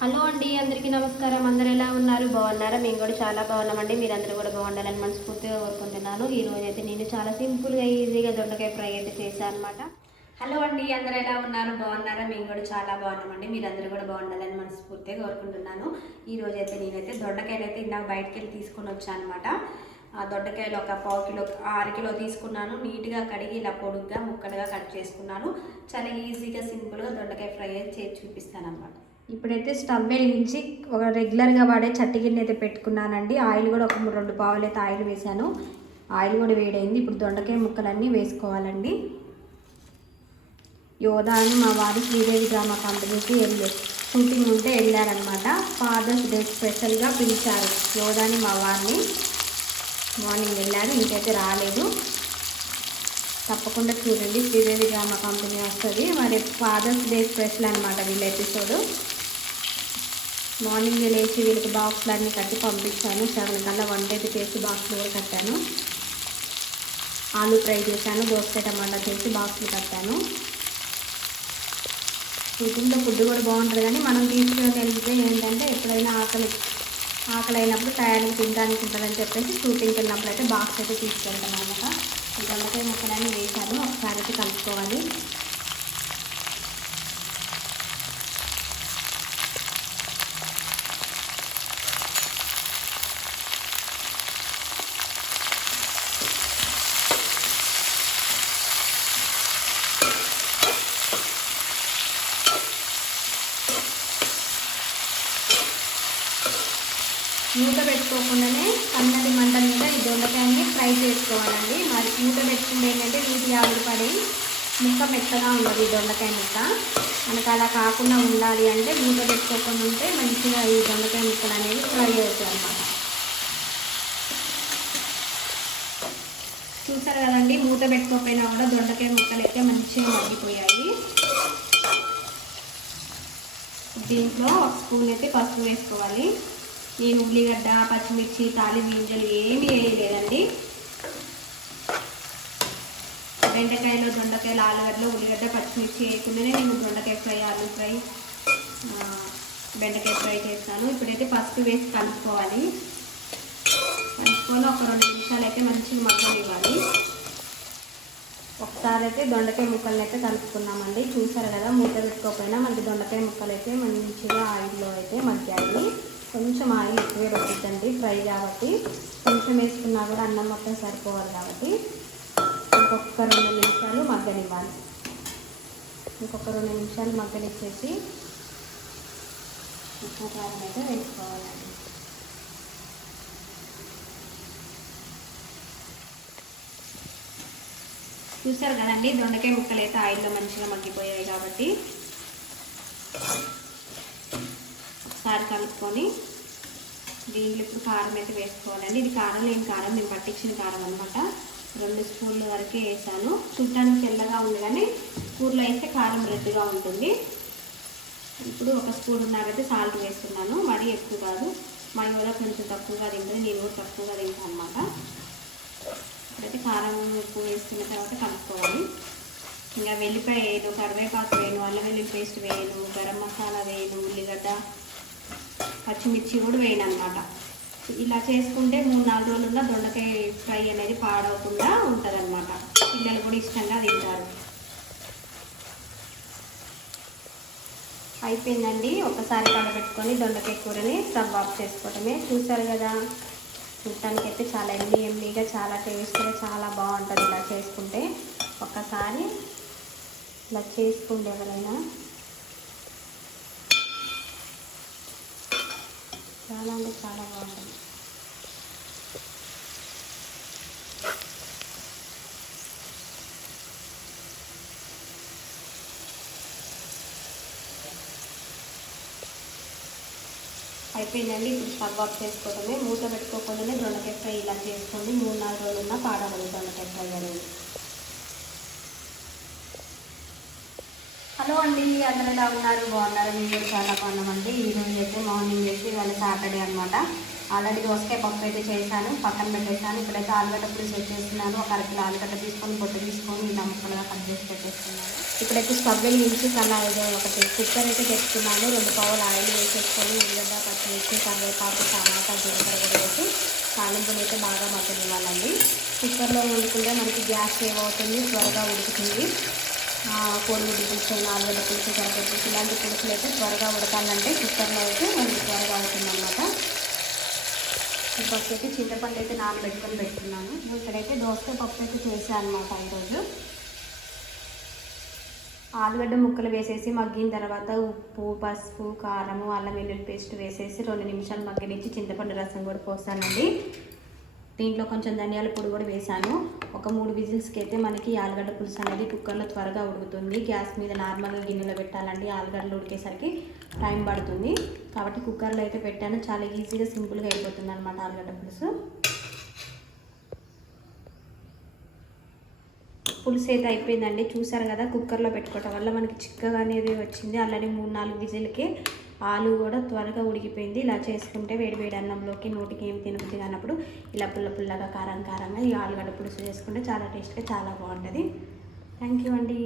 Hello అండి అందరికీ నమస్కారం. అందరు ఎలా ఉన్నారు? బాగున్నారా? మేము కూడా చాలా బాగున్నామండి. మీరందరూ కూడా బాగుండాలని మనస్ఫూర్తిగా కోరుకుంటున్నాను. ఈ అయితే నేను చాలా సింపుల్గా ఈజీగా దొండకాయ ఫ్రై అయితే చేశాను అనమాట హలో అండి అందరు ఎలా ఉన్నారు? బాగున్నారా? మేము కూడా చాలా బాగున్నామండి. మీరందరూ కూడా బాగుండాలని మనస్ఫూర్తిగా కోరుకుంటున్నాను. ఈ అయితే నేనైతే దొండకాయలు అయితే ఇందాక బయటకు వెళ్ళి తీసుకొని వచ్చాను అనమాట ఆ దొండకాయలు ఒక పావు కిలో ఆరు కిలో తీసుకున్నాను. నీట్గా కడిగి ఇలా పొడుగ్గా ముక్కలుగా కట్ చేసుకున్నాను. చాలా ఈజీగా సింపుల్గా దొండకాయ ఫ్రై అయితే చేసి చూపిస్తాను అనమాట ఇప్పుడైతే స్టవ్ వెలిగించి ఒక రెగ్యులర్గా వాడే చట్టి గిన్నె అయితే పెట్టుకున్నానండి. ఆయిల్ కూడా ఒక మూడు రెండు పావులు అయితే ఆయిల్ వేసాను ఆయిల్ కూడా వేడైంది. ఇప్పుడు దొండకాయ ముక్కలన్నీ వేసుకోవాలండి. యోధా అని మా వారి శ్రీదేవి డ్రామా కంపెనీకి వెళ్ళి షూటింగ్ ఉంటే వెళ్ళారనమాట ఫాదర్స్ డే స్పెషల్గా పిలిచారు యోధాని మా వారిని. మార్నింగ్ వెళ్ళారు. ఇంకైతే రాలేదు. తప్పకుండా చూడండి. శ్రీదేవి డ్రామా కంపెనీ వస్తుంది. మరి ఫాదర్స్ డే స్పెషల్ అనమాట వీళ్ళ ఎపిసోడ్. మార్నింగ్ లేచి వీళ్ళకి బాక్స్లు అన్నీ కట్టి పంపించాను. సెవెన్ కల్లా వంటైతే చేసి బాక్స్లు కూడా కట్టాను. ఆలు ఫ్రై చేశాను దోసకాయ టమాటా చేసి బాక్స్లు కట్టాను. షూటింగ్లో ఫుడ్ కూడా బాగుంటుంది కానీ మనం తీసుకునే వెళ్తే ఏంటంటే ఎప్పుడైనా ఆకలి ఆకలి అయినప్పుడు తయారు తినడానికి ఉంటుందని చెప్పేసి షూటింగ్కి వెళ్ళినప్పుడు అయితే బాక్స్ అయితే తీసుకెళ్తాను అనమాట ఈ దొండకాయ ముక్కలన్నీ వేశాను. ఒకసారి అయితే కలుపుకోవాలి. పెట్టుకోకుండానే సన్నటి మంట మీద ఈ దొండకాయని ఫ్రై చేసుకోవాలండి. మరి మూత పెట్టుకుంటే ఏంటంటే నీటి ఆవిరి పడి ముక్క మెత్తగా ఉండదు ఈ దొండకాయ ముక్క. మనకు అలా కాకుండా ఉండాలి అంటే మూత పెట్టుకోకుండా ఉంటే మంచిగా ఈ దొండకాయ ముక్కలు అనేవి ఫ్రై అవుతాయి అన్నమాట. చూసారు కదండి మూత పెట్టుకోకపోయినా కూడా దొండకాయ ముక్కలు అయితే మంచిగా మగ్గిపోయాయి. దీంట్లో ఒక స్పూన్ అయితే పసుపు వేసుకోవాలి. నేను ఉల్లిగడ్డ పచ్చిమిర్చి తాలి గింజలు ఏమీ వేయలేదండి. బెండకాయలో దొండకాయలు ఆలుగడ్డలో ఉల్లిగడ్డ పచ్చిమిర్చి వేయకుండానే నేను దొండకాయ ఫ్రై ఆలు ఫ్రై బెండకాయ ఫ్రై చేస్తాను. ఇప్పుడైతే పసుపు వేసి కలుపుకోవాలి. కలుపుకొని ఒక రెండు నిమిషాలు అయితే మంచిగా మగ్గనివ్వాలి ఒకసారి అయితే దొండకాయ ముక్కలను అయితే కలుపుకున్నామండి. చూసారు కదా మూత పెట్టుకోకపోయినా మనకి దొండకాయ ముక్కలు అయితే మంచిగా ఆయిల్లో అయితే మగ్గాయి. కొంచెం ఆయిల్ ఎక్కువే పడుతుందండి ఫ్రై కాబట్టి. కొంచెం వేసుకున్నా కూడా అన్నం మొత్తం సరిపోవాలి కాబట్టి ఇంకొక రెండు నిమిషాలు మగ్గనివ్వాలి. ఇంకొక రెండు నిమిషాలు మగ్గనిచ్చేసి ఉప్పు కారం అయితే వేసుకోవాలండి. చూసారు కదండి దొండకాయ ముక్కలు అయితే ఆయిల్లో మంచిగా మగ్గిపోయాయి కాబట్టి ఒకసారి కలుపుకొని దీంట్లో ఇప్పుడు కారం అయితే వేసుకోవాలండి. ఇది కారం లేని కారం నేను పట్టించిన కారం అనమాట రెండు స్పూన్ల వరకే వేసాను. చూడటానికి తెల్లగా ఉంది కానీ కూరలో అయితే కారం రెడ్గా ఉంటుంది. ఇప్పుడు ఒక స్పూన్ ఉన్నారైతే సాల్ట్ వేస్తున్నాను. మరీ ఎక్కువ కాదు. మా కూడా కొంచెం తక్కువగా తింటుంది. నేను కూడా తక్కువగా తింటాను అనమాట ఇప్పుడైతే కారం ఉప్పు వేసుకున్న తర్వాత కలుపుకోవాలి. ఇంకా వెల్లిపాయ వేయను కరివేపాకు వేయను అల్లం వెల్లుల్లి పేస్ట్ వేయను గరం మసాలా వేయను ఉల్లిగడ్డ పచ్చిమిర్చి కూడా వేయను అనమాట ఇలా చేసుకుంటే మూడు నాలుగు రోజులున్న దొండకాయ ఫ్రై అనేది పాడవకుండా ఉంటుంది అనమాట పిల్లలు కూడా ఇష్టంగా తింటారు. అయిపోయిందండి. ఒకసారి కలబెట్టుకొని దొండకాయ కూరని స్టవ్ ఆఫ్ చేసుకోవటమే. చూసారు కదా? చూడటానికి అయితే చాలా ఎమ్మి ఎమ్మిగా చాలా టేస్ట్గా చాలా బాగుంటుంది ఇలా చేసుకుంటే. ఒక్కసారి ఇలా చేసుకుంటే ఎవరైనా చాలా అంటే చాలా బాగుంటుంది. అయిపోయిందండి ఇప్పుడు స్టవ్ ఆఫ్ చేసుకోవడమే మూత పెట్టుకోకుండానే దొండకాయ ఫ్రై ఇలా చేసుకోండి. మూడు నాలుగు రోజులున్నా పాడవదు దొండకాయ ఫ్రై అనేది. హలో అండి అందరూ ఎలా ఉన్నారు? బాగున్నారు? మీరు చాలా బాగున్నామండి ఈ రోజు అయితే మార్నింగ్ చేసి ఇవాళ సాటర్డే అనమాట ఆల్రెడీ దోసకాయ పప్పు అయితే చేశాను పక్కన పెట్టేశాను. ఇప్పుడైతే ఆలుగడ్డ పులుసు వచ్చేస్తున్నాను ఒక అరకిలో ఆలుగడ్డ తీసుకొని పొట్టు తీసుకొని ఇలా ముక్కలుగా కట్ చేసి పెట్టేస్తున్నాను. ఇప్పుడైతే స్టవ్ నుంచి అలా ఏదో ఒకటి కుక్కర్ అయితే తెచ్చుకున్నాను రెండు పావులు ఆయిల్ వేసేసుకొని ఉల్లిగడ్డ పచ్చిమిర్చి కరివేపాకు టమాటా జీలకర్ర వేసి తాలింపుని అయితే బాగా మగ్గనివ్వాలండి. కుక్కర్లో వండుకుంటే మనకి గ్యాస్ సేవ్ అవుతుంది త్వరగా ఉడుకుతుంది. కోడిగుడ్డు పులుసు నాలుగు పులుసు కరగ పులుసు ఇలాంటి పులుసులు అయితే త్వరగా ఉడకాలంటే కుక్కర్లో అయితే మనకి త్వరగా అవుతుందన్నమాట. అనమాట పప్పు అయితే చింతపండు అయితే నానబెట్టుకొని పెట్టుకున్నాను. ఇక్కడైతే దోసకాయ పప్పు అయితే చేశాను అనమాట ఈరోజు. ఆలుగడ్డ ముక్కలు వేసేసి మగ్గిన తర్వాత ఉప్పు పసుపు కారము అల్లం వెల్లుల్లి పేస్ట్ వేసేసి రెండు నిమిషాలు మగ్గనిచ్చి చింతపండు రసం కూడా పోస్తానండి. దీంట్లో కొంచెం ధనియాల పొడి కూడా వేసాను ఒక మూడు విజిల్స్కి అయితే మనకి ఆలుగడ్డ పులుసు అనేది కుక్కర్లో త్వరగా ఉడుకుతుంది. గ్యాస్ మీద నార్మల్గా గిన్నెలో పెట్టాలండి ఆలుగడ్డలు ఉడికేసరికి టైం పడుతుంది. కాబట్టి కుక్కర్లో అయితే పెట్టాను. చాలా ఈజీగా సింపుల్గా అయిపోతుంది అనమాట ఆలుగడ్డ పులుసు. పులుసు అయితే అయిపోయిందండి. చూసారు కదా కుక్కర్లో పెట్టుకోవటం వల్ల మనకి చిక్కగా అనేది వచ్చింది. అలానే మూడు నాలుగు విజిల్కి ఆలు కూడా త్వరగా ఉడికిపోయింది. ఇలా చేసుకుంటే వేడి వేడి అన్నంలోకి నోటికి ఏం తినబుద్ధి కానప్పుడు ఇలా పుల్ల పుల్లగా కారం కారంగా ఈ ఆలుగడ్డ పులుసు చేసుకుంటే చాలా టేస్ట్గా చాలా బాగుంటుంది. థ్యాంక్ యూ అండి.